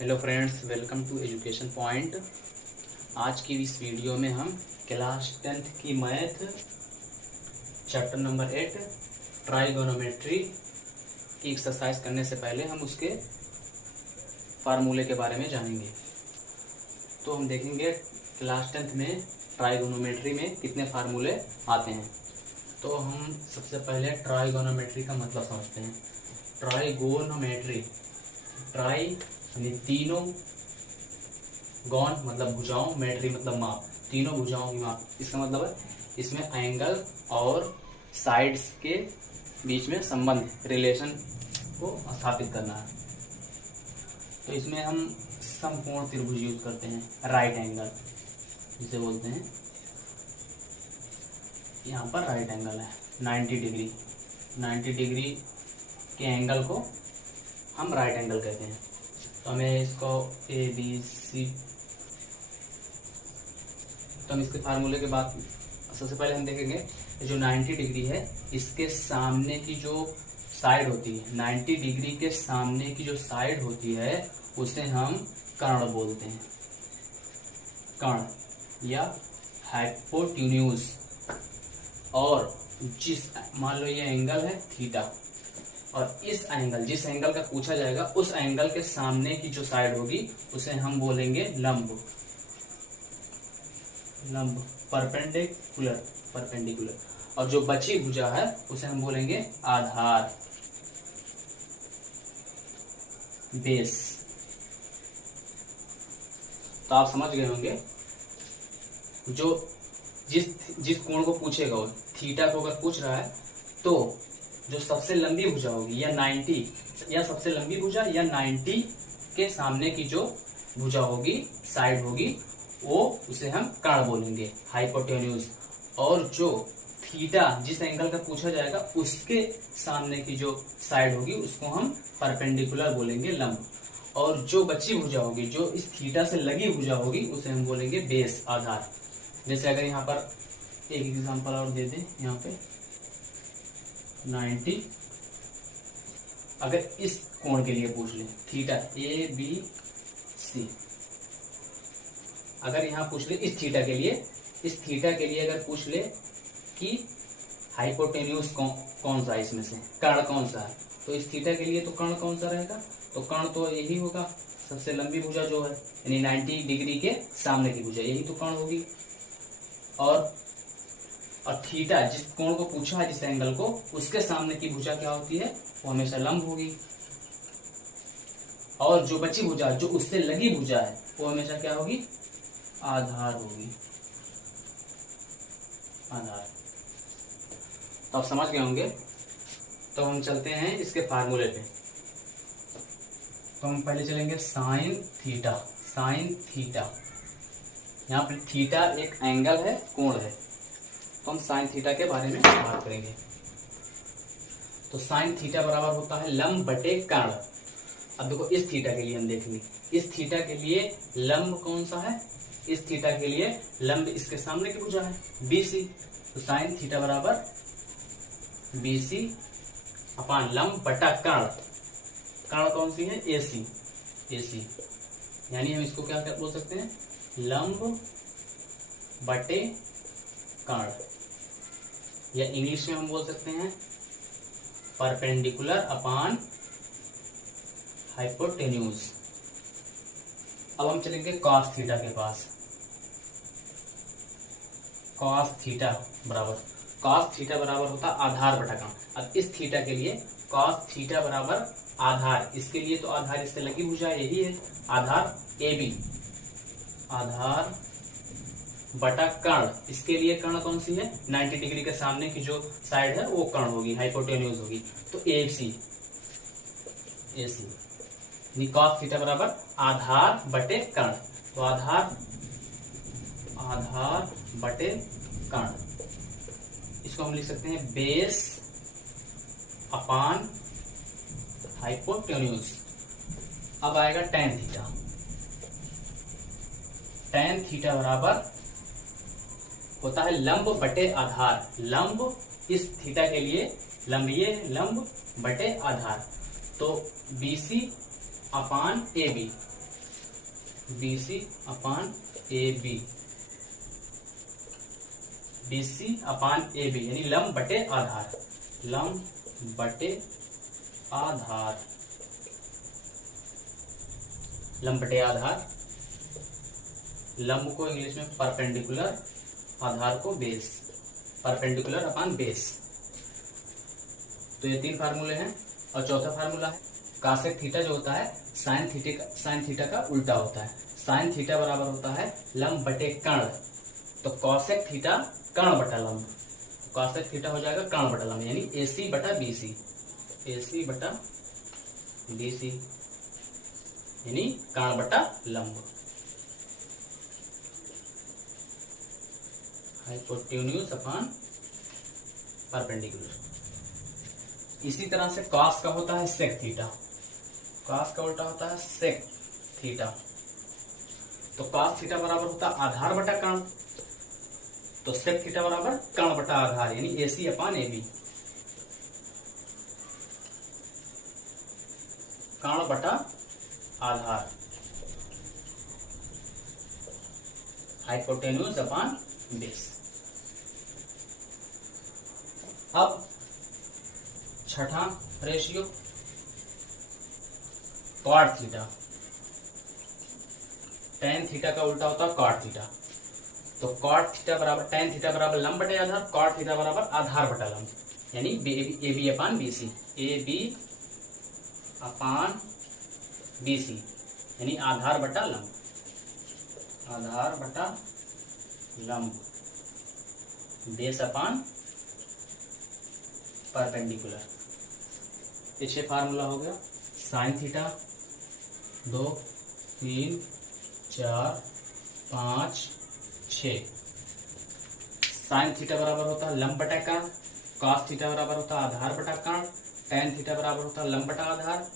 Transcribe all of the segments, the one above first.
Hello friends, welcome to education point. आज की इस वीडियो में हम क्लास 10th की मैथ चैप्टर नंबर 8 ट्राइगोनोमेट्री की एक्सरसाइज करने से पहले हम उसके फार्मूले के बारे में जानेंगे। तो हम देखेंगे क्लास 10th में ट्राइगोनोमेट्री में कितने फार्मूले आते हैं। तो हम सबसे पहले ट्राइगोनोमेट्री का मतलब समझते हैं। ट्राइगोनोमेट्री, ट्राई यानी तीनों, गौन मतलब भुजाओं, मेट्री मतलब माप, तीनों भुजाओं की माप। इसका मतलब है इसमें एंगल और साइड्स के बीच में संबंध, रिलेशन को स्थापित करना है। तो इसमें हम समकोण त्रिभुज यूज करते हैं, राइट एंगल जिसे बोलते हैं। यहाँ पर राइट एंगल है 90 डिग्री, 90 डिग्री के एंगल को हम राइट एंगल कहते हैं। तो हमें इसको ए बी सी, तो हम इसके फार्मूले के बाद सबसे पहले हम देखेंगे जो 90 डिग्री है इसके सामने की जो साइड होती है, 90 डिग्री के सामने की जो साइड होती है उसे हम कर्ण बोलते हैं, कर्ण या हाइपोटेन्यूज। और जिस, मान लो ये एंगल है थीटा, और इस एंगल, जिस एंगल का पूछा जाएगा उस एंगल के सामने की जो साइड होगी उसे हम बोलेंगे लंब, लंब परपेंडिकुलर, परपेंडिकुलर। और जो बची भुजा है उसे हम बोलेंगे आधार, बेस। तो आप समझ गए होंगे, जो जिस कोण को पूछेगा वो थीटा को अगर पूछ रहा है तो जो सबसे लंबी भुजा होगी या 90, या सबसे लंबी भुजा या 90 के सामने की जो भुजा होगी, साइड होगी, वो उसे हम कर्ण बोलेंगे, हाइपोटेन्यूज। और जो थीटा, जिस एंगल का पूछा जाएगा उसके सामने की जो साइड होगी उसको हम परपेंडिकुलर बोलेंगे, लंब। और जो बची भुजा होगी, जो इस थीटा से लगी भुजा होगी, उसे हम बोलेंगे बेस, आधार। जैसे अगर यहाँ पर एक एग्जांपल और दे दें, यहाँ पे 90, अगर इस कोण के लिए पूछ ले, थीटा ए बी सी, अगर यहाँ पूछ ले इस थीटा के लिए, इस थीटा के लिए अगर पूछ ले कि हाइपोटेन्यूज कौन सा है इसमें से, कर्ण कौन सा है, तो इस थीटा के लिए तो कर्ण कौन सा रहेगा, तो कर्ण तो यही होगा, सबसे लंबी भुजा जो है, यानी 90 डिग्री के सामने की भुजा, यही तो कर्ण होगी। और थीटा, जिस कोण को पूछा है, जिस एंगल को, उसके सामने की भुजा क्या होती है, वो हमेशा लंब होगी। और जो बची भुजा, जो उससे लगी भुजा है, वो हमेशा क्या होगी, आधार होगी, आधार। तो आप समझ गए होंगे। तो हम चलते हैं इसके फार्मूले पे। तो हम पहले चलेंगे साइन थीटा, साइन थीटा। यहाँ पर थीटा एक एंगल है, कोण है, तो हम साइन थीटा के बारे में बात करेंगे। तो साइन थीटा बराबर होता है लंब बटे कर्ण। अब देखो इस थीटा के लिए हम देखेंगे, इस थीटा के लिए लंब कौन सा है, इस थीटा के लिए लंब इसके सामने की भुजा है बीसी। तो साइन थीटा बराबर बीसी अपान लंब बटा कर्ण। कर्ण कौन सी है, एसी, एसी। यानी हम इसको क्या बोल सकते हैं, लंब बटे कर्ण, या इंग्लिश में हम बोल सकते हैं परपेंडिकुलर अपान हाइपोटेन्यूज। अब हम चलेंगे कॉस थीटा के पास। कॉस थीटा बराबर, कॉस थीटा बराबर होता आधार बटा कर्ण। अब इस थीटा के लिए कॉस थीटा बराबर आधार, इसके लिए तो आधार इससे लगी भुजा यही है, आधार ए बी, आधार बटा कर्ण। इसके लिए कर्ण कौन सी है, 90 डिग्री के सामने की जो साइड है वो कर्ण होगी, हाइपोटेन्यूज होगी, तो ए सी, ए सी। कॉस थीटा बराबर आधार बटे कर्ण। तो आधार, आधार बटे कर्ण, इसको हम लिख सकते हैं बेस अपान हाइपोटेन्यूज। अब आएगा टेन थीटा। टेन थीटा बराबर होता है लंब बटे आधार। लंब इस थीटा के लिए लंब, ये लंब बटे आधार, तो BC अपान AB। BC अपान AB, BC अपान AB यानी लंब बटे आधार, लंब बटे आधार, लंब बटे आधार, लंब को इंग्लिश में परपेंडिकुलर, आधार को बेस, परपेंडिकुलर अपान बेस। तो ये 3 फार्मूले हैं। और चौथा फार्मूला है कासेक थीटा जो होता है साइन थीटा का उल्टा होता है। साइन थीटा बराबर होता है लंब बटे कर्ण, तो कॉसेक थीटा कर्ण बटा लंब, कॉसेक थीटा हो जाएगा कर्ण बटा लंब यानी AC बटा BC, AC बटा BC यानी कर्ण बटा लंब, हाइपोटेन्यूज अपान परपेंडिकुलर। इसी तरह से कॉस का होता है सेक थीटा, कॉस का उल्टा होता है सेक थीटा, तो कॉस थीटा बराबर होता है आधार बटा कर्ण, तो सेक थीटा बराबर कर्ण बटा आधार यानी AC अपान AB, कर्ण बटा आधार, हाइपोटेन्यूज अपान बेस। अब छठा ratio cot theta, tan theta का उल्टा होता है कॉट थीटा, तो कॉट थीटा बराबर टेन थीटा बराबर लंब बटे आधार, कॉट थीटा बराबर आधार बटा लंब यानी AB अपान BC, AB अपान BC यानी आधार बटा लंब, आधार बटा लंब, बेस अपान परपेंडिकुलर। ये 6 फार्मूला हो गया। साइन थीटा 2 3 4 5 6, साइन थीटा बराबर होता है लंब बटा कर्ण, कॉस थीटा बराबर होता है आधार बटा कर्ण, टेन थीटा बराबर होता है लंब बटा आधार,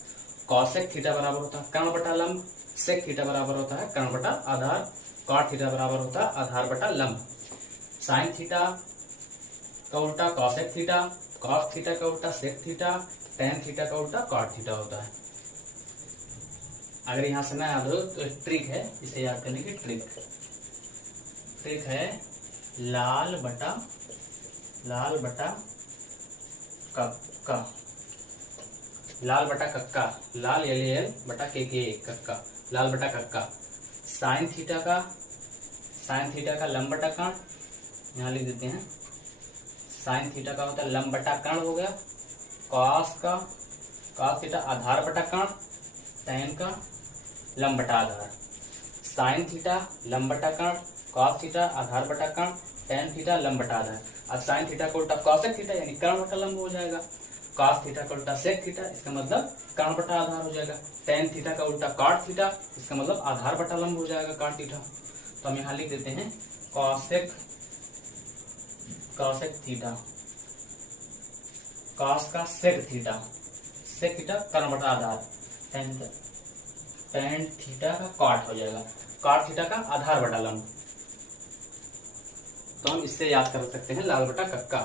कॉसेक थीटा बराबर होता है कर्ण बटा लंब, सेक थीटा बराबर होता है कर्ण बटा आधार, कॉट थीटा बराबर होता है आधार बटा लंब। साइन थीटा का उल्टा कॉसेक थीटा, कॉस थीटा का उल्टा सेक थीटा, टेन थीटा का उल्टा कॉट थीटा होता है। अगर यहां से ना याद हो तो एक ट्रिक है, इसे याद करने की ट्रिक है लाल बटा कक्का, लाल बटा कक्का, लाल LAL बटा KK कक्का, लाल बटा कक्का। साइन थीटा का लंब बटा कर्ण, यहाँ लिख देते हैं, साइन थीटा का होता है लंब बटा कर्ण हो गया, कॉस थीटा आधार बटा कर्ण, टेन का लंब बटा आधार, साइन थीटा लंब बटा कर्ण, कॉस थीटा आधार बटा कर्ण, टेन थीटा लंब बटा आधार। अब साइन थीटा का उल्टा कॉसेक थीटा यानी कर्ण बटा लंब हो जाएगा, कॉस थीटा का उल्टा सेक थीटा इसका मतलब कर्ण बटा आधार हो जाएगा, टेन थीटा का उल्टा कॉट थीटा इसका मतलब आधार बटा लंब हो जाएगा कॉट थीटा। तो हम यहाँ लिख देते हैं कॉसेक थीटा, कॉस का सेक थीटा कर्ण बटा आधार, टेन थीटा का कॉट हो जाएगा, कॉट थीटा का आधार बटा लंब। तो हम इससे याद कर सकते हैं लाल बटा कक्का।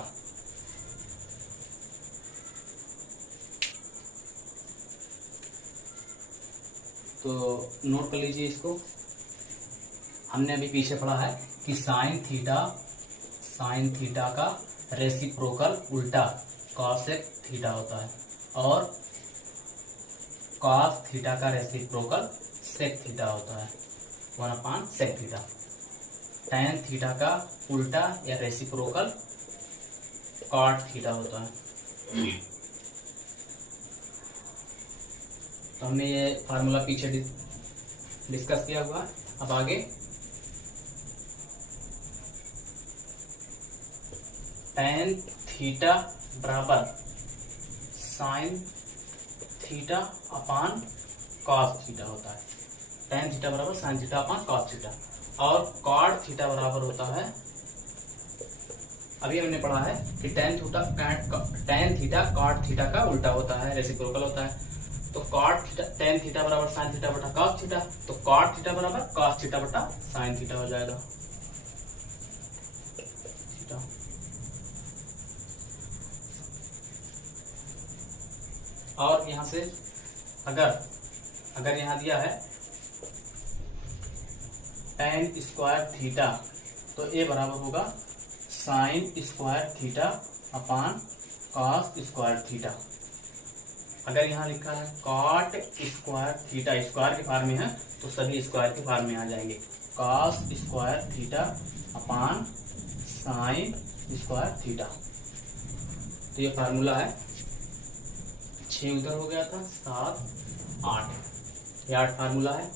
तो नोट कर लीजिए इसको, हमने अभी पीछे पढ़ा है कि साइन थीटा का रेसिप्रोकल उल्टा कॉसेक थीटा होता है और कॉस थीटा का रेसिप्रोकल सेक थीटा होता है, 1/sec थीटा। टेन थीटा का उल्टा या रेसिप्रोकल कॉट थीटा होता है। तो हमने ये फार्मूला पीछे डिस्कस किया हुआ। अब आगे टेन थीटा बराबर sine theta upon cos theta होता है, टेन थीटा बराबर sine theta upon cos theta, और कॉट थीटा बराबर होता है, अभी हमने पढ़ा है कि टेन थीटा कॉट थीटा का उल्टा होता है, रेसिप्रोकल होता है। तो कॉट थीटा टेन थीटा बराबर साइन थीटा बटा कॉस थीटा, तो कॉट थीटा बराबर कॉस थीटा बटा साइन थीटा हो जाएगा। और यहां से अगर यहां दिया है टेन स्क्वायर थीटा, तो ए बराबर होगा sine square theta upon cos square theta. अगर यहाँ लिखा है कॉट स्क्वायर थीटा, स्क्वायर के फॉर्म में है तो सभी स्क्वायर के फॉर्म में आ जाएंगे। Cos square theta upon sine square theta, तो ये फार्मूला है। 6 उधर हो गया था, 7 8, ये 8 फार्मूला है।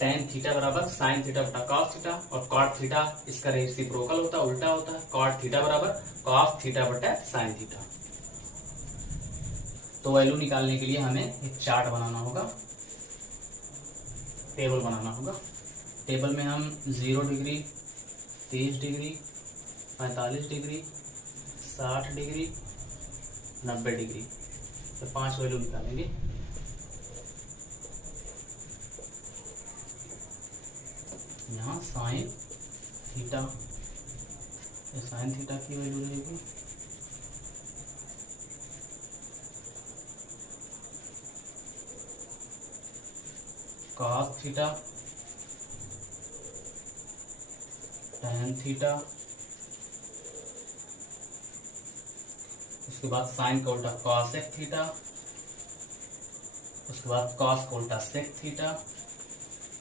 टेन थीटा बराबर साइन थीटा बटा कॉस थीटा, और कॉट थीटा इसका रेसिप्रोकल होता है, उल्टा होता है। कॉट थीटा बराबर कॉस थीटा बटा साइन थीटा। तो वैल्यू निकालने के लिए हमें एक चार्ट बनाना होगा, टेबल बनाना होगा। टेबल में हम 0 degree, 30 degree, 45 degree, 60 degree, 90 degree, तो 5 वैल्यू निकालेंगे। यहाँ साइन थीटा, साइन थीटा की वैल्यू रहेगी कॉस थीटा, टेन थीटा, उसके बाद साइन का उल्टा कॉसेक थीटा, उसके बाद कॉस का उल्टा सेक थीटा,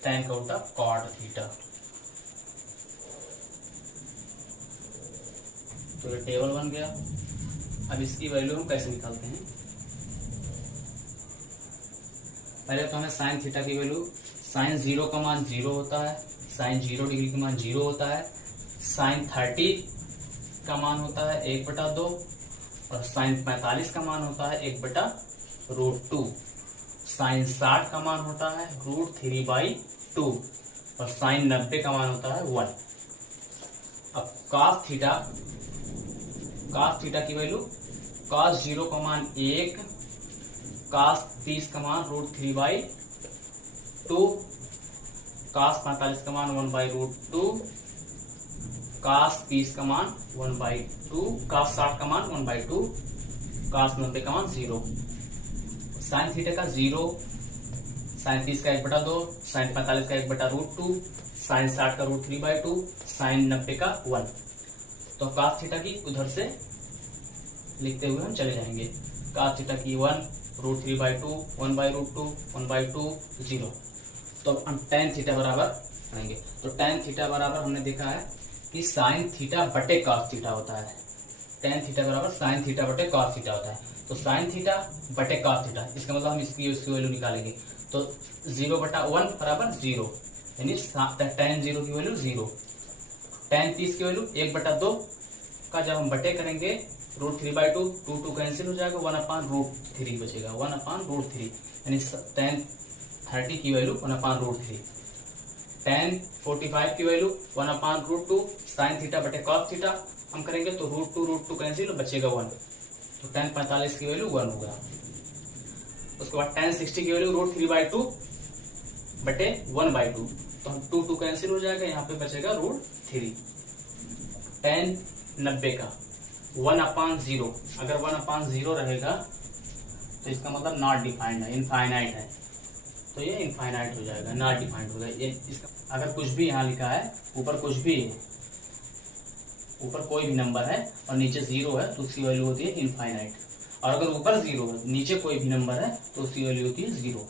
टेन का उल्टा कॉट थीटा। तो ये टेबल बन गया। अब इसकी वैल्यू हम कैसे निकालते हैं? पहले तो हमें साइन थीटा की वैल्यू, साइन 0 का मान 0 होता है, साइन 0 डिग्री का मान 0 होता है, साइन 30 का मान होता है 1/2, और साइन 45 का मान होता है 1/√2, साइन 60 का मान होता है √3/2, और साइन 90 का मान होता है 1। अब cos थीटा की वैल्यू, cos 0 का मान 1, cos 30 का मान √3/2, cos 45 का मान 1/√2, cos 30 का मान 1/2, cos 60 का मान 1/2, cos 90 का मान 0। साइन थीटा का 0, साइन 30 का 1/2, साइन 45 का 1/√2, साइन 60 का √3/2, साइन 90 का 1। तो cos थीटा की उधर से लिखते हुए हम चले जाएंगे। cos थीटा की 1, √3/2, 1/√2, 1/2, 0। तो अब हम टेन थीटा बराबर करेंगे। तो टेन थीटा बराबर हमने देखा है कि साइन थीटा बटे कॉस थीटा होता है। टेन थीटा बराबर साइन थीटा बटे कॉस थीटा होता है। तो साइन थीटा बटे कॉस थीटा, इसका मतलब हम इसकी वैल्यू निकालेंगे। तो 0/1 बराबर 0, यानी टेन 0 की वैल्यू 0। टेन 30 की वैल्यू 1/2 का जब हम बटे करेंगे √3/2, 2 कैंसिल हो जाएगा, 1/√3 बचेगा, 1/√3, यानी टेन 30 की वैल्यू 1/√3। टेन 45 की वैल्यू 1/√2, साइन थीटा बटे कॉस थीटा हम करेंगे तो √2 कैंसिल, बचेगा 1। तो टेन 45 की वैल्यू 1 होगा। उसके बाद टेन 60 की वैल्यू √3/2 बटे 1/2, तो हम 2 कैंसिल हो जाएगा, यहाँ पे बचेगा √3। टेन 90 का 1/0, अगर 1/0 रहेगा तो इसका मतलब नॉट डिफाइंड है, इनफाइनाइट है, तो ये इनफाइनाइट हो जाएगा, नॉट डिफाइंड होगा। ये इसका अगर कुछ भी यहाँ लिखा है, ऊपर कुछ भी है, ऊपर कोई भी नंबर है और नीचे 0 है तो उसकी वैल्यू होती है इनफाइनाइट, और अगर ऊपर 0 है नीचे कोई भी नंबर है तो उसकी वैल्यू होती है 0।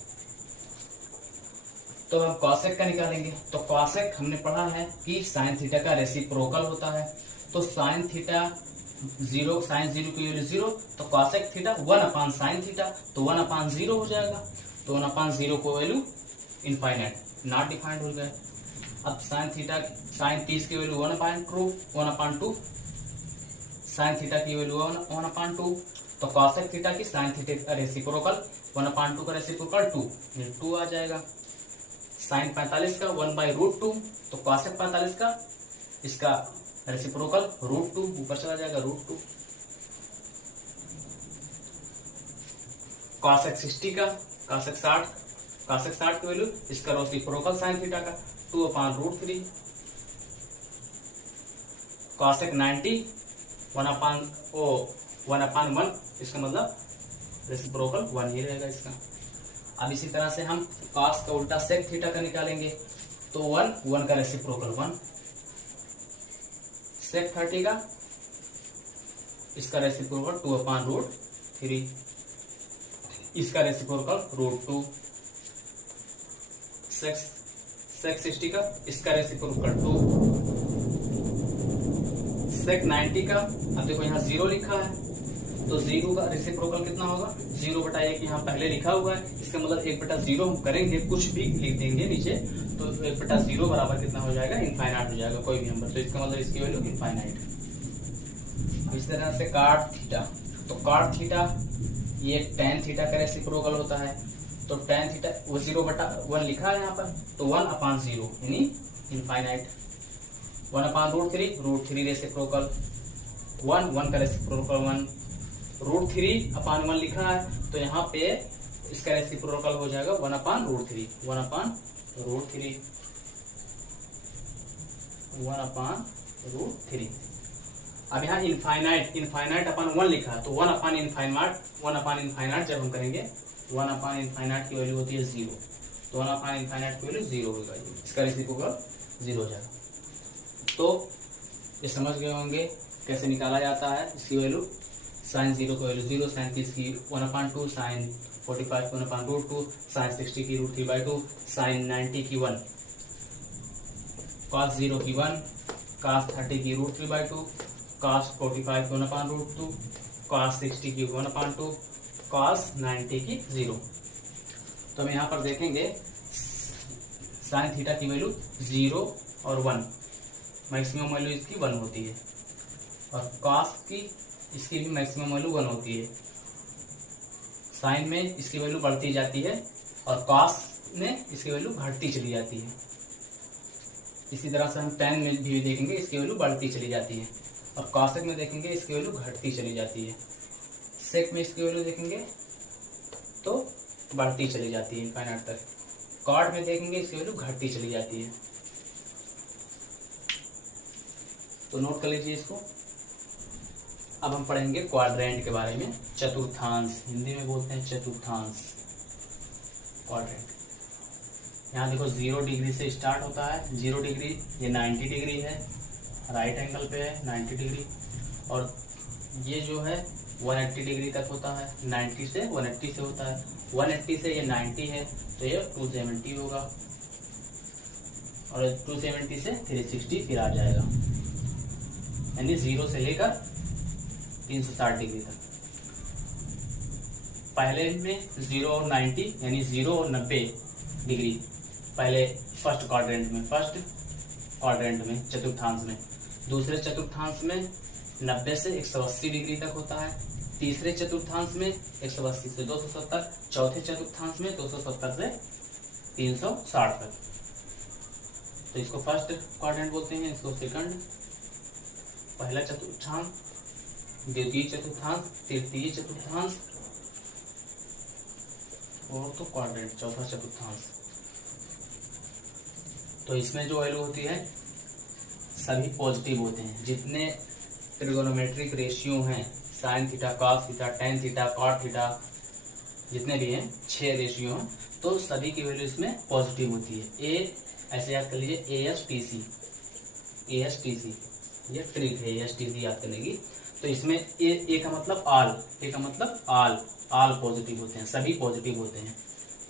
तो हम कॉसेक का निकालेंगे। तो कॉसेक हमने पढ़ा है कि साइन थीटा का रेसिप्रोकल होता है। तो साइन थीटा 0, साइन 0 की वैल्यू 0, तो कॉसेक थीटा 1/sin थीटा, तो 1/0 हो जाएगा। तो 1/0 को वैल्यू इनफाइनाइट, नॉट डिफाइंड हो गया। अब साइन थीटा, साइन 30 की वैल्यू 1/2, साइन थीटा की वैल्यू 1/2, तो कॉसेक थीटा की साइन थीटा का रेसिप्रोकल 1/2 का रेसिप्रोकल 2 आ जाएगा। साइन 45 का 1/√2, तो कॉसेक 45 का इसका रेसिप्रोकल √2 ऊपर चला जाएगा, √2। कॉसेक 60 का, कॉसेक 60 की वैल्यू इसका रेसिप्रोकल साइन थीटा का 2/√3। कॉसेक 90 1/1, इसका मतलब रेसिप्रोकल 1 ही रहेगा इसका। अब इसी तरह से हम कॉस का उल्टा सेक थीटा का निकालेंगे। तो 1 का रेसिप्रोकल 1, सेक 30 का इसका रेसिप्रोकल 2/√3, इसका रेसिप्रोकल √2, सेक 60 का इसका रेसिप्रोकल 2, सेक 90 का, अब देखो यहाँ 0 लिखा है तो 0 का रेसिप्रोकल कितना होगा, 0/1 यहाँ पहले लिखा हुआ है, इसका मतलब 1/0 हम करेंगे, कुछ भी लिख देंगे नीचे तो 1/0 बराबर कितना हो जाएगा, इनफाइनाइट हो जाएगा कोई भी नंबर, तो इसका मतलब इसकी वैल्यू इनफाइनाइट। इस तरह से कॉट थीटा, तो कॉट थीटा ये tan थीटा का रेसिप्रोकल होता है, तो tan थीटा वो 0/1 लिखा है यहाँ पर, तो 1/0 यानी इनफाइनाइट, 1/√3 रेसिप्रोकल 1 का रेसिप्रोकल 1, √3/1 लिखा है तो यहाँ पे इसका रेसिप्रोकल हो जाएगा 1/√3, 1/√3। अब यहाँ इनफाइनाइट अपन 1 लिखा है तो 1/इनफाइनाइट जब हम करेंगे 1/इनफाइनाइट की वैल्यू होती है 0, तो 1/इनफाइनाइट की वैल्यू 0 होगा, इसका रेसिप्रोकल 0 हो जाएगा। तो ये समझ गए होंगे कैसे निकाला जाता है इसकी वैल्यू, sin 0 की वैल्यू 0, sin 30 की 1/2, sin 45 की 1/√2, sin 60 की √3/2, sin 90 की 1, cos 0 की 1, cos 30 की √3/2, cos 45 की 1/√2, cos 60 की 1/2, cos 90 की 0। तो हम यहाँ पर देखेंगे sin थीटा की वैल्यू 0 और 1, मैक्सिमम वैल्यू इसकी 1 होती है, और cos की इसकी भी मैक्सिमम वैल्यू 1 होती है। साइन में इसकी वैल्यू बढ़ती जाती है और cos में इसकी वैल्यू घटती चली जाती है। इसी तरह से हम tan में भी देखेंगे इसकी वैल्यू बढ़ती चली जाती है, और cosec में देखेंगे इसकी वैल्यू घटती चली जाती है। sec में इसकी वैल्यू देखेंगे तो बढ़ती चली जाती है इनफाइनाइट तक, cot में देखेंगे इसकी वैल्यू घटती चली जाती है। तो नोट कर लीजिए इसको। अब हम पढ़ेंगे क्वाड्रेंट के बारे में, चतुर्थांश, हिंदी में बोलते हैं चतुर्थांश, क्वाड्रेंट। यहाँ देखो 0 डिग्री से स्टार्ट होता है, 0 डिग्री ये 90 डिग्री है, राइट एंगल पे है 90 डिग्री, और ये जो है 180 डिग्री तक होता है, 90 से 180 से होता है, 180 से ये 90 है तो ये 270 होगा, और 270 से 360 फिर आ जाएगा, यानी 0 से लेकर 360 डिग्री तक। पहले में 0 और 90 यानी 0 और 90 डिग्री पहले फर्स्ट क्वाड्रेंट में चतुर्थांश में, दूसरे चतुर्थांश में 90 से 180 डिग्री तक होता है, तीसरे चतुर्थांश में 180 से 270, चौथे चतुर्थांश में 270 से 360 तक। तो इसको फर्स्ट क्वाड्रेंट बोलते हैं, इसको सेकंड, पहला चतुर्थांश, द्वितीय चतुर्थांश, तृतीय चतुर्थांश, और तो क्वाड्रेंट चौथा चतुर्थांश। तो इसमें जो वैल्यू होती है सभी पॉजिटिव होते हैं, जितने ट्रिगोनोमेट्रिक रेशियो हैं, sine theta, cos theta, tan theta, cot theta, जितने भी हैं 6 रेशियो हैं, तो सभी की वैल्यू इसमें पॉजिटिव होती है। ए ऐसे याद कर लीजिए, ASTC ये ट्रिक है, ASTC याद करने की। तो इसमें ए का मतलब आल पॉजिटिव होते हैं, सभी पॉजिटिव होते हैं,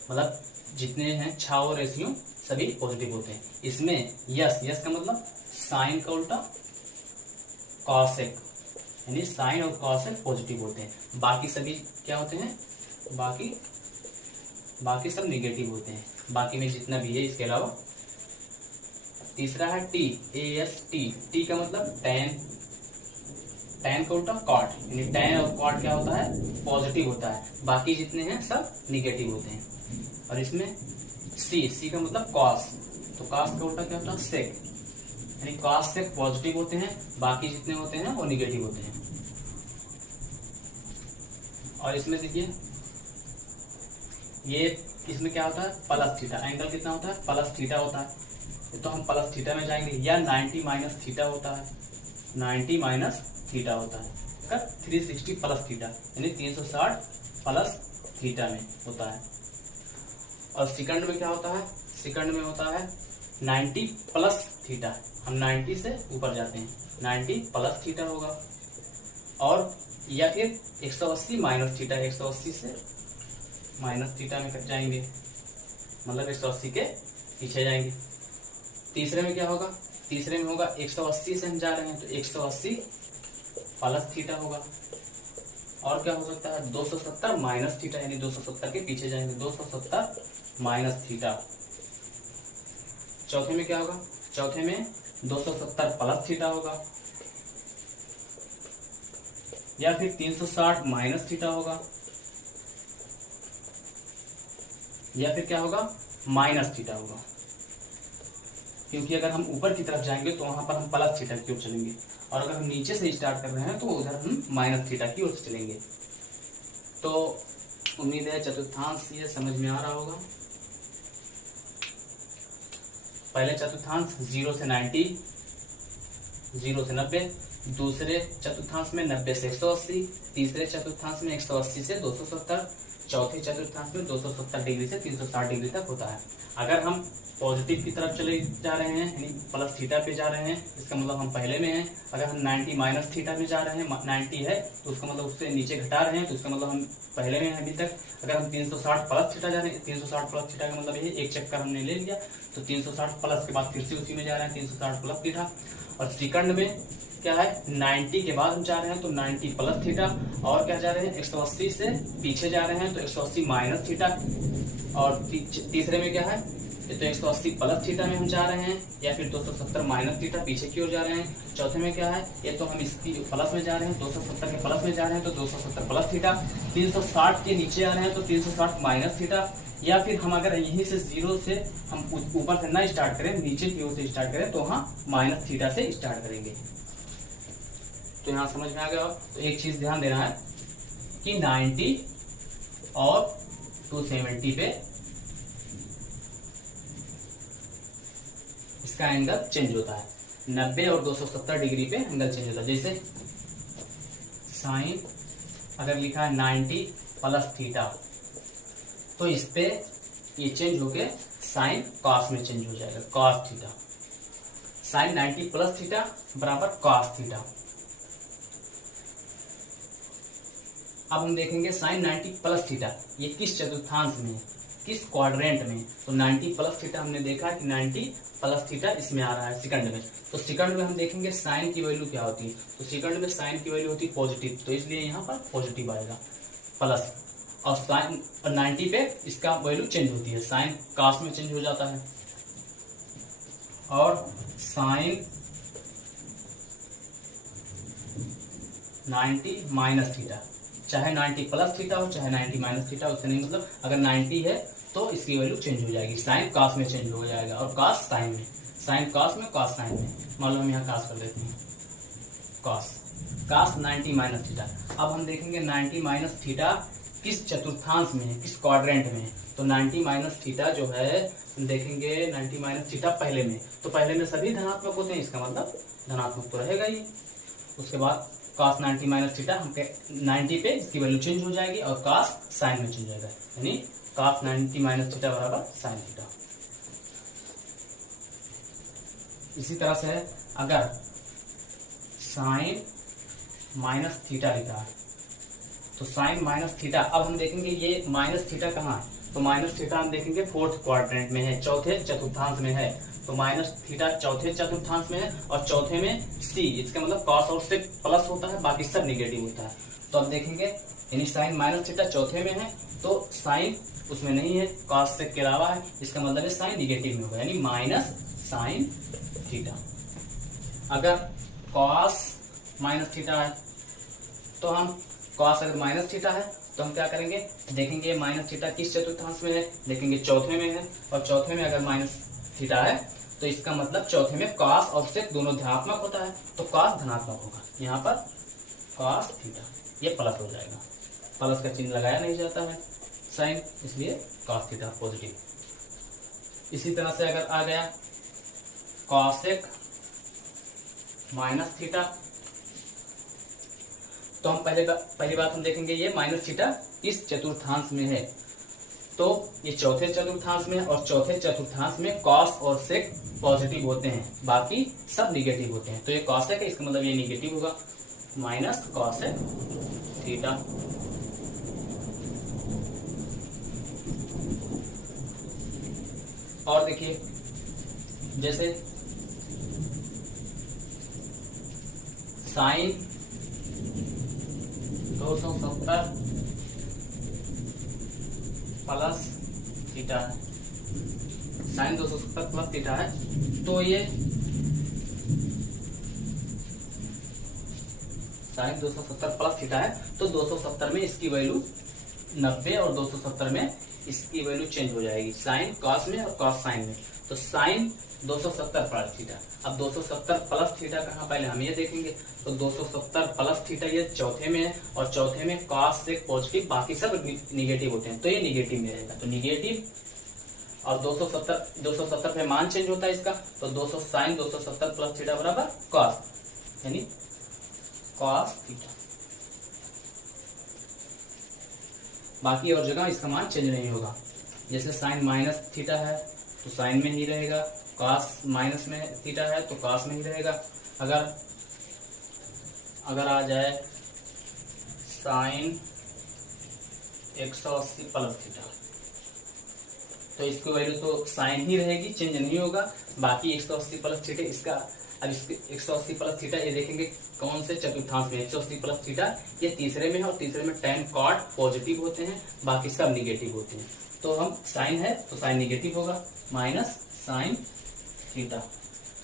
मतलब जितने हैं 6 रेशियो सभी पॉजिटिव होते हैं। इसमें यस का मतलब साइन का उल्टा कॉसेक, यानी साइन और कॉसेक पॉजिटिव होते हैं, बाकी सभी क्या होते हैं, बाकी सब निगेटिव होते हैं, बाकी में जितना भी है इसके अलावा। तीसरा है टी का मतलब टैन का उल्टा कॉट, यानी टैन और कॉट क्या होता है, पॉजिटिव होता है, बाकी जितने हैं सब निगेटिव होते हैं। और इसमें सी का मतलब कॉस, तो कॉस का उल्टा क्या होता है, सेक, यानी कॉस सेक पॉजिटिव होते हैं, बाकी जितने होते हैं वो निगेटिव होते हैं। और इसमें देखिए ये इसमें क्या होता है, प्लस थीटा, एंगल कितना होता है, प्लस थीटा होता है, तो हम प्लस थीटा में जाएंगे, या 90 माइनस थीटा होता है, 90 माइनस थीटा होता है, 360 प्लस थीटा, यानी 360 प्लस थीटा में होता है। और सेकंड में क्या होता है, सेकंड में होता है 90 प्लस थीटा, हम 90 से ऊपर जाते हैं, 90 प्लस थीटा होगा। और या फिर 180 माइनस थीटा, 180 से माइनस थीटा में कट जाएंगे, मतलब 180 के पीछे जाएंगे। तीसरे में क्या होगा, तीसरे में होगा 180 से हम जा रहे हैं तो 180 प्लस थीटा होगा। और क्या हो सकता है, 270 माइनस थीटा, यानी 270 के पीछे जाएंगे, 270 माइनस थीटा। चौथे में क्या होगा, चौथे में 270 प्लस थीटा होगा, या फिर 360 माइनस थीटा होगा, या फिर क्या होगा, माइनस थीटा होगा। क्योंकि अगर हम ऊपर की तरफ जाएंगे तो वहां पर हम प्लस थीटा की ओर चलेंगे, और अगर हम नीचे से स्टार्ट कर रहे हैं तो उधर हम माइनस थीटा की ओर चलेंगे। तो उम्मीद है चतुर्थांश ये समझ में आ रहा होगा। पहले चतुर्थांश 0 से 90, 0 से 90, दूसरे चतुर्थांश में 90 से 180, तीसरे चतुर्थांश में 180 से 270, चौथे चतुर्थांश में 270 डिग्री से 360 डिग्री तक होता है। अगर हम पॉजिटिव की तरफ चले जा रहे हैं, यानी प्लस थीटा पे जा रहे हैं, इसका मतलब हम पहले में हैं। अगर हम 90 माइनस थीटा में जा रहे हैं, 90 है तो उसका मतलब उससे नीचे घटा रहे हैं तो उसका मतलब हम पहले में हैं अभी तक। अगर हम 360 प्लस थीटा जा रहे हैं, 360 प्लस थीटा का मतलब ये एक चक्कर हमने ले लिया, तो 360 प्लस के बाद फिर से उसी में जा रहे हैं, 360 प्लस थीटा। और सेकंड में क्या है, 90 के बाद हम जा रहे हैं तो 90 प्लस थीटा, और क्या जा रहे हैं, 180 से पीछे जा रहे हैं तो 180 माइनस थीटा। और तीसरे में क्या है, तो 180 प्लस थीटा में हम जा रहे हैं, या फिर 270 माइनस थीटा पीछे की ओर जा रहे हैं। चौथे में क्या है, ये तो हम इसकी प्लस में जा रहे हैं, 270 के प्लस में जा रहे हैं तो 270 प्लस थीटा। 360 के नीचे आ रहे हैं तो 360 माइनस थीटा। या फिर हम अगर यहीं से 0 से हम ऊपर से ना स्टार्ट करें, नीचे की ओर से स्टार्ट करें तो वहाँ माइनस थीटा से स्टार्ट करेंगे। तो यहाँ समझ में आ गया। तो एक चीज ध्यान देना है कि 90 और 270 पे इसका एंगल चेंज होता है, 90 और 270 डिग्री पे एंगल चेंज होता है। जैसे साइन अगर लिखा है 90 प्लस थीटा, तो इस पे ये चेंज होके साइन कॉस में चेंज हो जाएगा, cos theta. Sine 90 plus theta बराबर कॉस थीटा। अब हम देखेंगे साइन 90 प्लस थीटा ये किस चतुर्थांश में है, किस क्वाड्रेंट में। तो 90 प्लस थीटा हमने देखा कि 90 प्लस थीटा इसमें आ रहा है सेकंड में। तो सेकंड में हम देखेंगे साइन की वैल्यू क्या होती है। तो सेकंड में साइन की वैल्यू होती है पॉजिटिव, तो इसलिए यहाँ पर पॉजिटिव आएगा प्लस। और साइन 90 पे इसका वैल्यू चेंज होती है, साइन कॉस में चेंज हो जाता है। और साइन 90 माइनस थीटा, चाहे 90 प्लस थीटा हो चाहे 90 माइनस थीटा, उससे नहीं मतलब। अगर 90 है तो इसकी वैल्यू चेंज हो जाएगी, साइन कॉस में चेंज हो जाएगा, और कॉस साइन में, साइन कॉस में, कॉस साइन में। मान लो हम यहाँ कॉस कर देते हैं, कॉस 90 माइनस थीटा। अब हम देखेंगे 90 माइनस थीटा किस चतुर्थांश में है, किस क्वाड्रेंट में है। तो 90 माइनस थीटा जो है हम देखेंगे 90 माइनस थीटा पहले में, तो पहले में सभी धनात्मक होते हैं, इसका मतलब धनात्मक तो रहेगा ही। उसके बाद cos 90 माइनस थीटा, हम 90 पे इसकी वैल्यू चेंज हो जाएगी और cos साइन में चेंज हो जाएगा, यानी cos 90 माइनस थीटा बराबर साइन थीटा। इसी तरह से अगर साइन माइनस थीटा लिखा है तो साइन माइनस थीटा, अब हम देखेंगे ये माइनस थीटा कहाँ है। तो माइनस थीटा हम देखेंगे फोर्थ क्वाड्रेंट में है, चौथे चतुर्थांश में है। तो माइनस थीटा चौथे चतुर्थांश में है, और चौथे में सी, इसका मतलब कॉस और से प्लस होता है, बाकी सब निगेटिव होता है। तो अब देखेंगे यानी साइन माइनस थीटा चौथे में है तो साइन उसमें नहीं है, कॉस से के अलावा है, इसका मतलब है साइन निगेटिव में होगा, यानी माइनस साइन थीटा। अगर कॉस माइनस थीटा है तो हम, कॉस अगर माइनस थीटा है तो हम क्या करेंगे, देखेंगे माइनस थीटा किस चतुर्थांश में है, देखेंगे चौथे में है। और चौथे में अगर माइनस थीटा है तो इसका मतलब चौथे में कॉस और सेक दोनों धनात्मक होता है, तो कॉस धनात्मक होगा। यहाँ पर कॉस थीटा ये प्लस हो जाएगा, प्लस का चिन्ह लगाया नहीं जाता है साइन, इसलिए कॉस थीटा पॉजिटिव। इसी तरह से अगर आ गया कॉसेक माइनस थीटा, तो हम पहली बात हम देखेंगे ये माइनस थीटा इस चतुर्थांश में है। तो ये चौथे चतुर्थांश में, और चौथे चतुर्थांश में कॉस और सेक पॉजिटिव होते हैं, बाकी सब निगेटिव होते हैं। तो ये कॉसेक है, इसका मतलब ये निगेटिव होगा, माइनस कॉसेक थीटा। और देखिए जैसे साइन 270 प्लस थीटा है, साइन 270 प्लस थीटा है, तो ये साइन 270 प्लस थीटा है, तो 270 में इसकी वैल्यू 90 और 270 में इसकी वैल्यू चेंज हो जाएगी, साइन कॉस में और कॉस साइन में। तो साइन 270 प्लस थीटा, अब 270 प्लस थीटा कहाँ, पहले हम ये देखेंगे। तो 270 प्लस थीटा ये चौथे में है, और चौथे में कॉस से पॉजिटिव, बाकी सब निगेटिव होते हैं, तो ये निगेटिव में रहेगा। तो निगेटिव और 270 पे मान चेंज होता है इसका, तो 200 साइन 270 प्लस थीटा बराबर कॉस, यानी कॉस थीटा। बाकी और जगह इसका मान चेंज नहीं होगा। जैसे साइन माइनस थीटा है तो साइन में ही रहेगा, कॉस माइनस में थीटा है तो कॉस में ही रहेगा। अगर आ जाए साइन 180 प्लस थीटा, तो इसकी वैल्यू तो साइन ही रहेगी, चेंज नहीं होगा। बाकी 180 प्लस थीटा इसका, अब इसके 180 प्लस थीटा ये देखेंगे कौन से चतुर्थांश में, 180 प्लस थीटा ये तीसरे में है, और तीसरे में tan cot पॉजिटिव होते हैं, बाकी सब निगेटिव होते हैं। तो हम साइन है तो साइन निगेटिव होगा, माइनस साइन थीटा,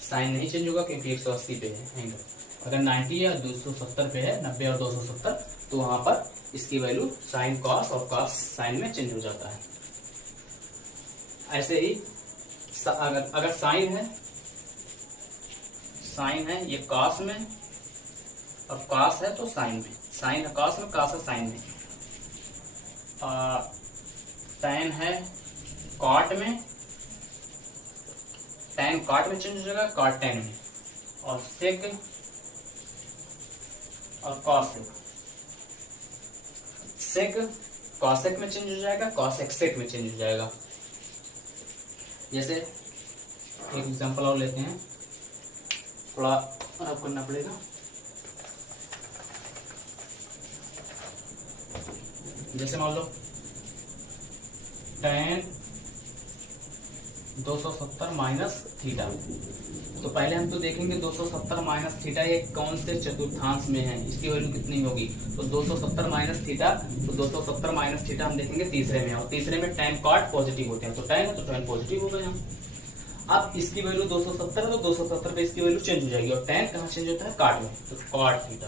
साइन नहीं चेंज होगा क्योंकि 180 पे है एंगल। अगर 90 या 270 पे है, 90 और 270, तो वहां पर इसकी वैल्यू साइन कॉस और कॉस साइन में चेंज हो जाता है। ऐसे ही अगर साइन है ये कॉस में, और कॉस है तो साइन में, साइन है कॉस में, कॉस है साइन में। टैन है कॉट में, टैन कॉट में चेंज हो जाएगा, कॉट टैन में, और सेक और कॉसेक, सेक कॉसेक में चेंज हो जाएगा, कॉसेक सेक में चेंज हो जाएगा। जैसे एक एग्जांपल और लेते हैं, थोड़ा रब करना पड़ेगा। जैसे मान लो tan 270 माइनस थीटा, तो पहले हम तो देखेंगे 270 माइनस थीटा ये कौन से चतुर्थांश में है, इसकी वैल्यू कितनी होगी। तो 270 माइनस थीटा, तो 270 माइनस थीटा हम देखेंगे तीसरे में, और तीसरे में tan cot पॉजिटिव होते हैं, तो tan है तो tan पॉजिटिव हो गया। अब इसकी वैल्यू 270 है, तो 270 पे इसकी वैल्यू चेंज हो जाएगी, और tan कहाँ चेंज होता है, cot में, तो cot थीटा।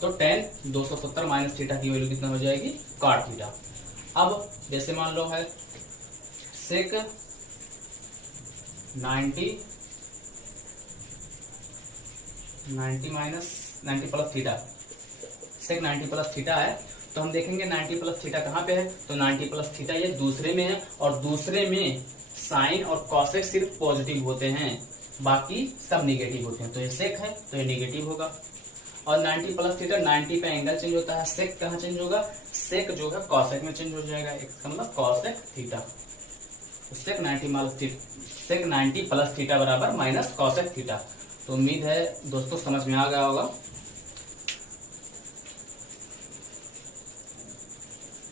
तो tan 270 माइनस थीटा की वैल्यू कितना हो जाएगी, cot थीटा। अब जैसे मान लो है सेक 90 माइनस 90 प्लस थीटा, सेक 90 प्लस थीटा है, तो हम देखेंगे 90 प्लस थीटा कहाँ पे है, तो 90 प्लस थीटा ये दूसरे में है, और दूसरे में साइन और कॉसेक सिर्फ पॉजिटिव होते हैं, बाकी सब निगेटिव होते हैं। तो ये सेक है तो ये निगेटिव होगा। और 90 प्लस थीटा, 90 पे एंगल चेंज होता है, सेक कहाँ चेंज होगा, सेक जो है कॉसेक में चेंज हो जाएगा, इसका मतलब कॉसेक थीटा। सेक 90 प्लस थीटा बराबर माइनस कॉसेक थीटा। तो उम्मीद है दोस्तों समझ में आ गया होगा।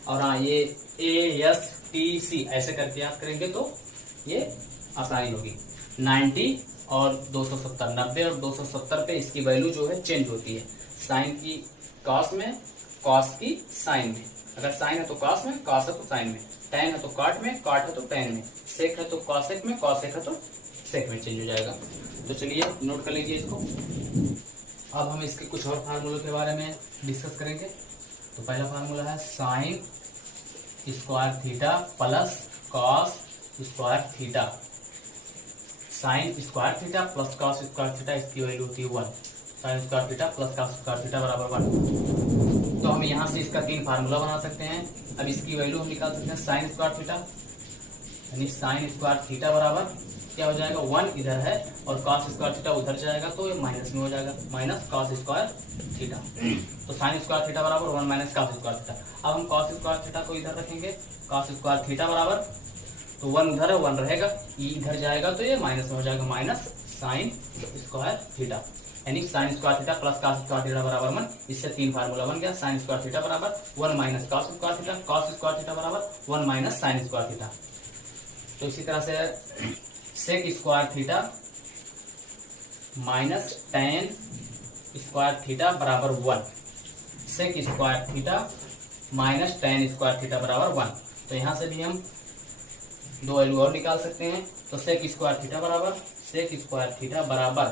और हाँ, ये ASTC ऐसे करके याद करेंगे तो ये आसानी होगी। 90 और 270, 90 और 270 पे इसकी वैल्यू जो है चेंज होती है, साइन की कॉस में, कॉस की साइन में। अगर साइन है तो कॉस में, कॉस है तो साइन में, टैन है तो कॉट में, कॉट है तो टैन में, सेक है तो कॉसेक में, कॉसेक है तो सेक में चेंज हो जाएगा। तो चलिए नोट कर लीजिए इसको। अब हम इसके कुछ और फार्मूलों के बारे में डिस्कस करेंगे। तो पहला फार्मूला है sine square theta plus cos square theta. Sine square theta plus cos square theta, इसकी वैल्यू होती है 1। Sine square theta plus cos square theta बराबर 1। तो हम यहाँ से इसका 3 फार्मूला बना सकते हैं। अब इसकी वैल्यू हम निकाल सकते हैं साइन स्क्वायर थीटा, यानी साइन स्क्वायर थीटा बराबर क्या हो जाएगा, 1 इधर है और cos स्क्वायर थीटा उधर जाएगा तो ये माइनस में हो जाएगा, माइनस cos स्क्वायर थीटा। तो sin स्क्वायर थीटा बराबर 1 माइनस cos स्क्वायर थीटा। अब हम cos स्क्वायर थीटा को इधर रखेंगे, cos स्क्वायर थीटा बराबर, तो 1 उधर है 1 रहेगा, ये इधर जाएगा तो ये माइनस में हो जाएगा, माइनस sin स्क्वायर थीटा, यानी sin square theta plus cos square theta बराबर 1। इससे 3 फार्मूला बन गया, sin स्क्वायर थीटा बराबर 1 minus cos square theta, cos square theta बराबर 1 माइनस sin स्क्वायर थीटा। तो इसी तरह से sec square theta minus tan square theta बराबर 1, sec square theta minus tan square theta बराबर 1। तो यहां से भी हम दो वैल्यू और निकाल सकते हैं। तो sec स्क्वायर थीटा बराबर, sec स्क्वायर थीटा बराबर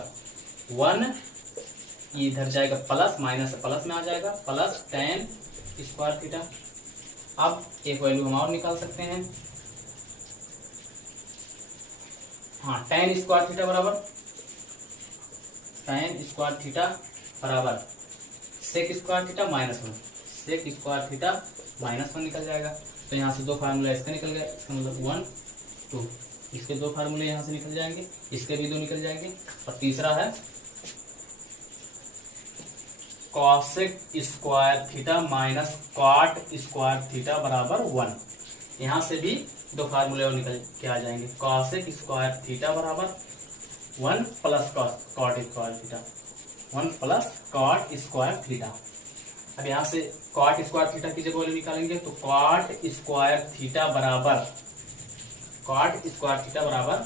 1, इधर जाएगा प्लस, माइनस प्लस में आ जाएगा, प्लस tan स्क्वायर थीटा। अब एक वैल्यू हम और निकाल सकते हैं, हाँ, tan स्क्वायर थीटा बराबर, tan स्क्वायर थीटा बराबर sec square theta minus 1, sec square theta minus 1 निकल जाएगा। तो यहाँ से दो फार्मूला इसका निकल गया, इसका मतलब 1 2, इसके दो फार्मूले यहाँ से निकल जाएंगे, इसके भी दो निकल जाएंगे। और तीसरा है cosec square theta minus cot square theta बराबर 1। यहाँ से भी दो फार्मूले और निकल के आ जाएंगे, cosec स्क्वायर थीटा बराबर 1 plus cot square theta, 1 plus cot square theta. अब यहाँ से cot स्क्वायर थीटा की जगह वैल्यू निकालेंगे, तो cot स्क्वायर थीटा बराबर, cot स्क्वायर थीटा बराबर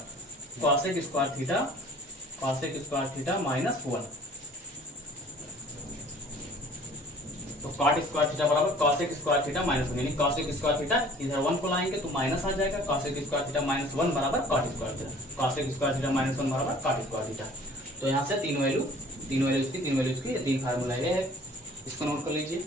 cosec स्क्वायर थीटा माइनस 1। तो cot स्क्वायर थीटा बराबर cosec स्क्वायर थीटा माइनस 1, यानी cosec स्क्वायर थीटा इधर 1 को लाएंगे तो माइनस आ जाएगा, cosec स्क्वायर थीटा माइनस 1 बराबर cot square theta, cosec square theta minus 1 बराबर cot स्क्वायर थीटा। तो यहाँ से तीन वैल्यू इसकी, ये तीन फार्मूला ये है, इसको नोट कर लीजिए।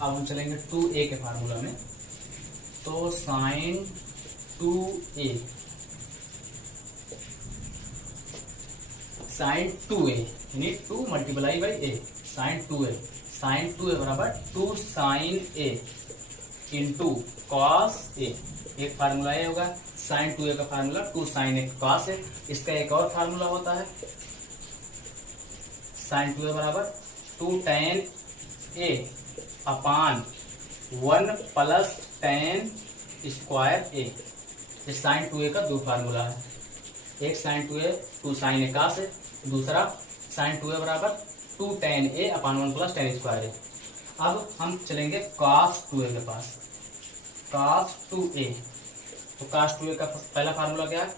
अब हम चलेंगे 2a के फार्मूला में। तो sin 2a, sin 2a यानी 2 multiply by a, sin 2a बराबर 2 sin a into cos a। एक फार्मूला ये होगा, sin 2a का formula 2 sin a cos a। इसका एक और फार्मूला होता है, sin 2a बराबर 2 tan a upon 1 plus tan square a। ये sin 2a का दो फार्मूला है, एक sin 2a 2 sin a cos a, दूसरा sin 2a बराबर 2 tan a upon 1 plus tan square a। अब हम चलेंगे cos 2a के पास, cos 2a। तो cos 2a का पहला फार्मूला क्या है,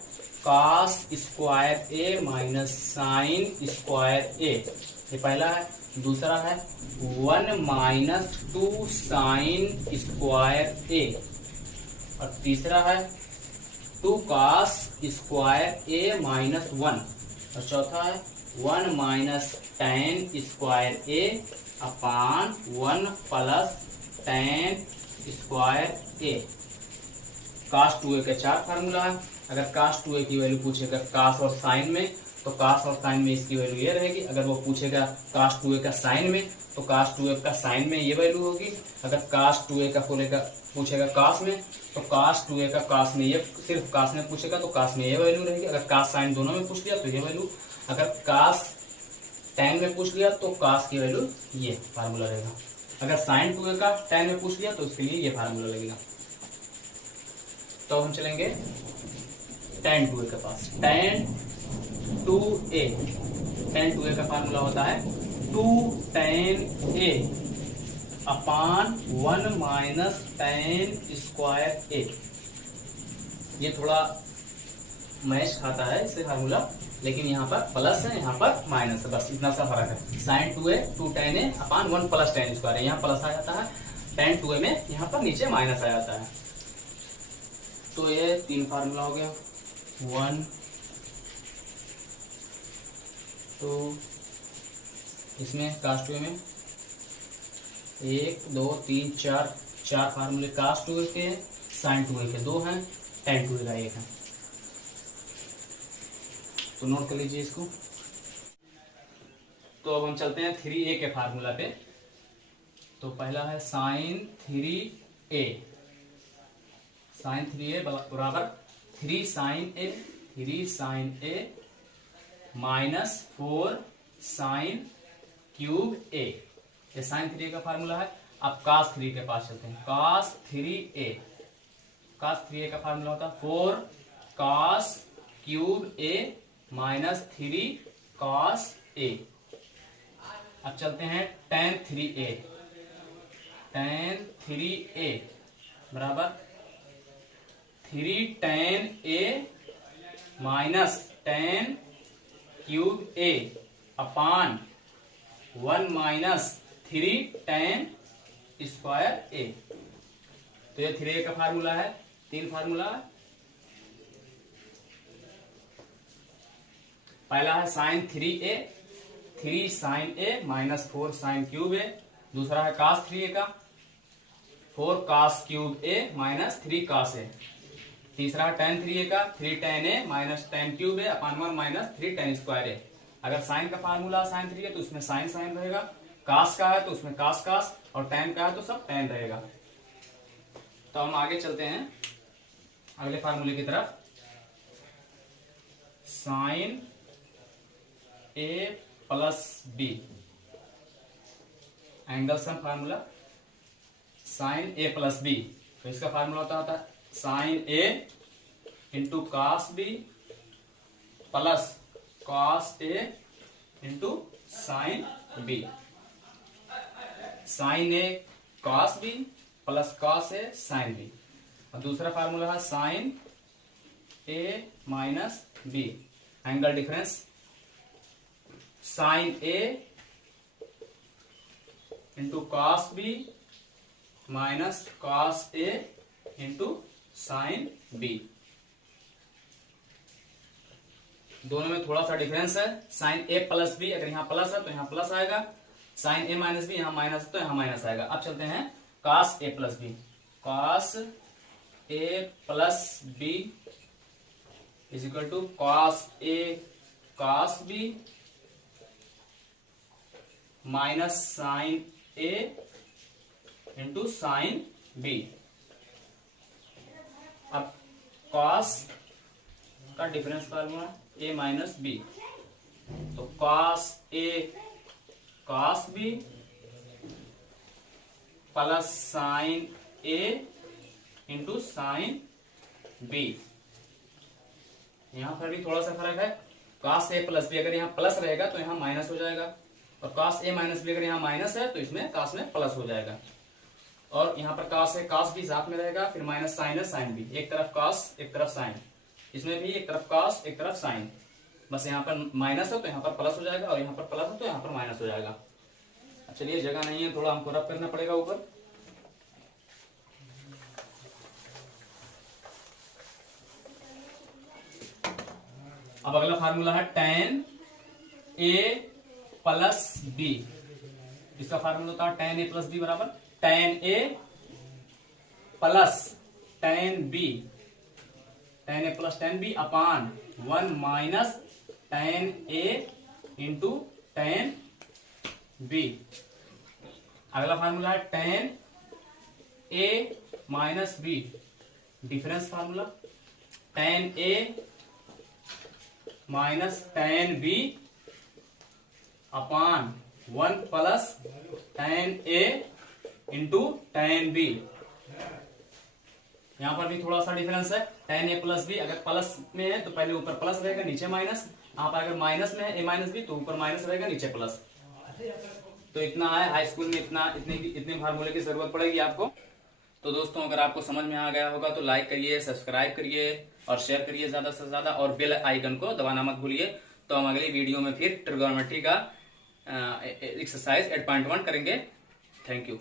cos square a minus sin square a, ये पहला है। दूसरा है 1 माइनस 2 sin स्क्वायर a, और तीसरा है 2 cos स्क्वायर a माइनस 1, और चौथा है 1 minus tan square a upon 1 plus tan square a। cos 2a के चार फार्मूला है। अगर cos 2a की वैल्यू पूछेगा cos और sin में, तो cos और sin में इसकी वैल्यू ये रहेगी। अगर वो पूछेगा cos 2a का sin में, तो cos 2a का sin में ये वैल्यू होगी। अगर cos 2a का पूछेगा cos में, तो cos 2a का cos में, ये सिर्फ cos में पूछेगा तो cos में ये वैल्यू रहेगी। अगर cos sin दोनों में पूछ लिया तो ये वैल्यू, अगर cos tan में पूछ लिया तो cos की वैल्यू ये फार्मूला रहेगा। अगर sin 2a का tan में पूछ लिया तो उसके लिए ये फार्मूला लगेगा। तो हम चलेंगे tan 2a के पास, tan 2a का फार्मूला होता है 2 tan a upon 1 minus tan square a। ये थोड़ा मैच खाता है इससे फार्मूला, लेकिन यहाँ पर प्लस है, यहाँ पर माइनस है, बस इतना सा फर्क है। sin 2a 2 tan a upon 1 plus tan square है, यहाँ प्लस आ जाता है, tan 2a में यहाँ पर नीचे माइनस आ जाता है। तो ये तीन फार्मूला हो गया, 1 2, इसमें cos 2a में 1 2 3 4 चार फार्मूले cos 2a के, sin 2a के 2 हैं, tan 2a का 1 है। तो नोट कर लीजिए इसको। तो अब हम चलते हैं 3a के फार्मूला पे। तो पहला है साइन 3a, साइन 3a बराबर 3 sine a minus 4 sine cube a। ये साइन 3a का फार्मूला है। अब cos 3 के पास चलते हैं। cos 3a का फार्मूला होता है 4 cos cube a minus 3 cos a। अब चलते हैं tan 3a बराबर 3 tan a minus tan cube a upon 1 minus 3 tan square a। तो ये 3a का फार्मूला है। 3 फार्मूला, पहला है sine 3a, 3 sine a minus 4 sine cube a। दूसरा है cos 3a का 4 cos cube a minus 3 cos a। तीसरा है tan 3a का 3 tan a minus tan cube a upon 1 minus 3 tan square a। अगर साइन का फार्मूला साइन 3a तो उसमें साइन साइन रहेगा, cos का है तो उसमें cos cos, और tan का है तो सब tan रहेगा। तो हम आगे चलते हैं अगले फार्मूले की तरफ। Sine a plus b, angle sum formula sine a plus b। तो इसका फार्मूला होता है sine a into cos b plus cos a into sine b। Sine a cos b plus cos a sine b। और दूसरा formula है sine a minus b, angle difference sine a into cos b minus cos a into sine b। दोनों में थोड़ा सा difference है। Sine a plus b, अगर यहाँ प्लस है तो यहाँ प्लस आएगा, साइन a माइनस b यहाँ माइनस है तो यहाँ माइनस आएगा। अब चलते हैं cos a plus b। cos a plus b is equal to cos a cos b minus sine a into sine b। अब cos का difference formula a minus b, तो cos a cos b plus sine a into sine b। यहां पर भी थोड़ा सा फर्क है। cos a प्लस b अगर यहाँ प्लस रहेगा तो यहाँ माइनस हो जाएगा, और cos a माइनस b अगर यहाँ माइनस है तो इसमें cos में प्लस हो जाएगा। और यहाँ पर cos है cos भी साथ में रहेगा, फिर माइनस साइन है साइन भी, एक तरफ cos एक तरफ साइन, इसमें भी एक तरफ cos एक तरफ साइन। बस यहाँ पर माइनस है तो यहाँ पर प्लस हो जाएगा, और यहाँ पर प्लस है तो यहाँ पर माइनस हो जाएगा। चलिए जगह नहीं है, थोड़ा हमको रब करना पड़ेगा ऊपर। अब अगला फार्मूला है tan a प्लस b। इसका फार्मूला होता है tan a प्लस b बराबर tan a plus tan b, tan a plus tan b upon 1 minus tan a into tan b। अगला फार्मूला है tan a minus b, difference formula tan a minus tan b upon 1 plus tan a into tan b। यहां पर भी थोड़ा सा difference है। tan a plus b अगर plus में है तो पहले ऊपर प्लस रहेगा नीचे माइनस, यहाँ पर अगर माइनस में है a माइनस b तो ऊपर माइनस रहेगा नीचे प्लस। तो इतना है, हाई स्कूल में इतने फार्मूले की जरूरत पड़ेगी आपको। तो दोस्तों अगर आपको समझ में आ गया होगा तो लाइक करिए, सब्सक्राइब करिए और शेयर करिए ज्यादा से ज्यादा, और बेल आइकन को दबाना मत भूलिए। तो हम अगली वीडियो में फिर ट्रिगोनोमेट्री का एक्सरसाइज 8.1 करेंगे। Thank you.